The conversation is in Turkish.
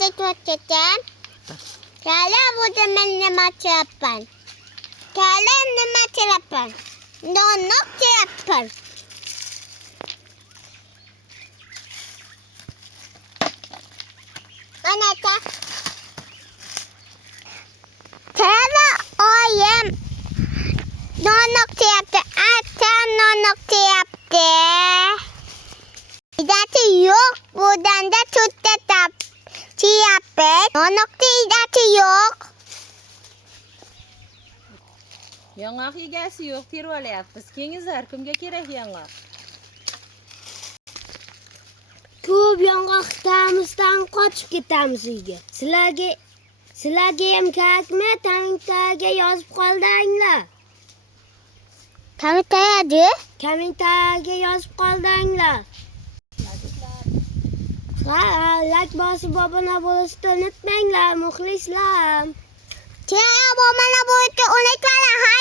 Hadi tutacağım. Kala burada ben nima qilyapman. Kala nima qilyapman. Donok qilyapman. Anata. Kala oyim. Donok qilyapti. Atam donok qilyapti. İdati yok. Buradan da tutta tap. Qilyapti. Donokda idati yok. Yong'oq egasi yo'q, terib olyapmiz. Kengizlar, kimga kerak yong'oq? Ko'p yong'oqdan qochib ketamiz uyga. Sizlarga ham kerakmi? Kommentariyaga yozib qoldinglar. Kommentariyaga yozib qoldinglar. Like bosib obuna bo'lishni unutmanglar, muxlislar. Abone bo'lishni unutmanglar.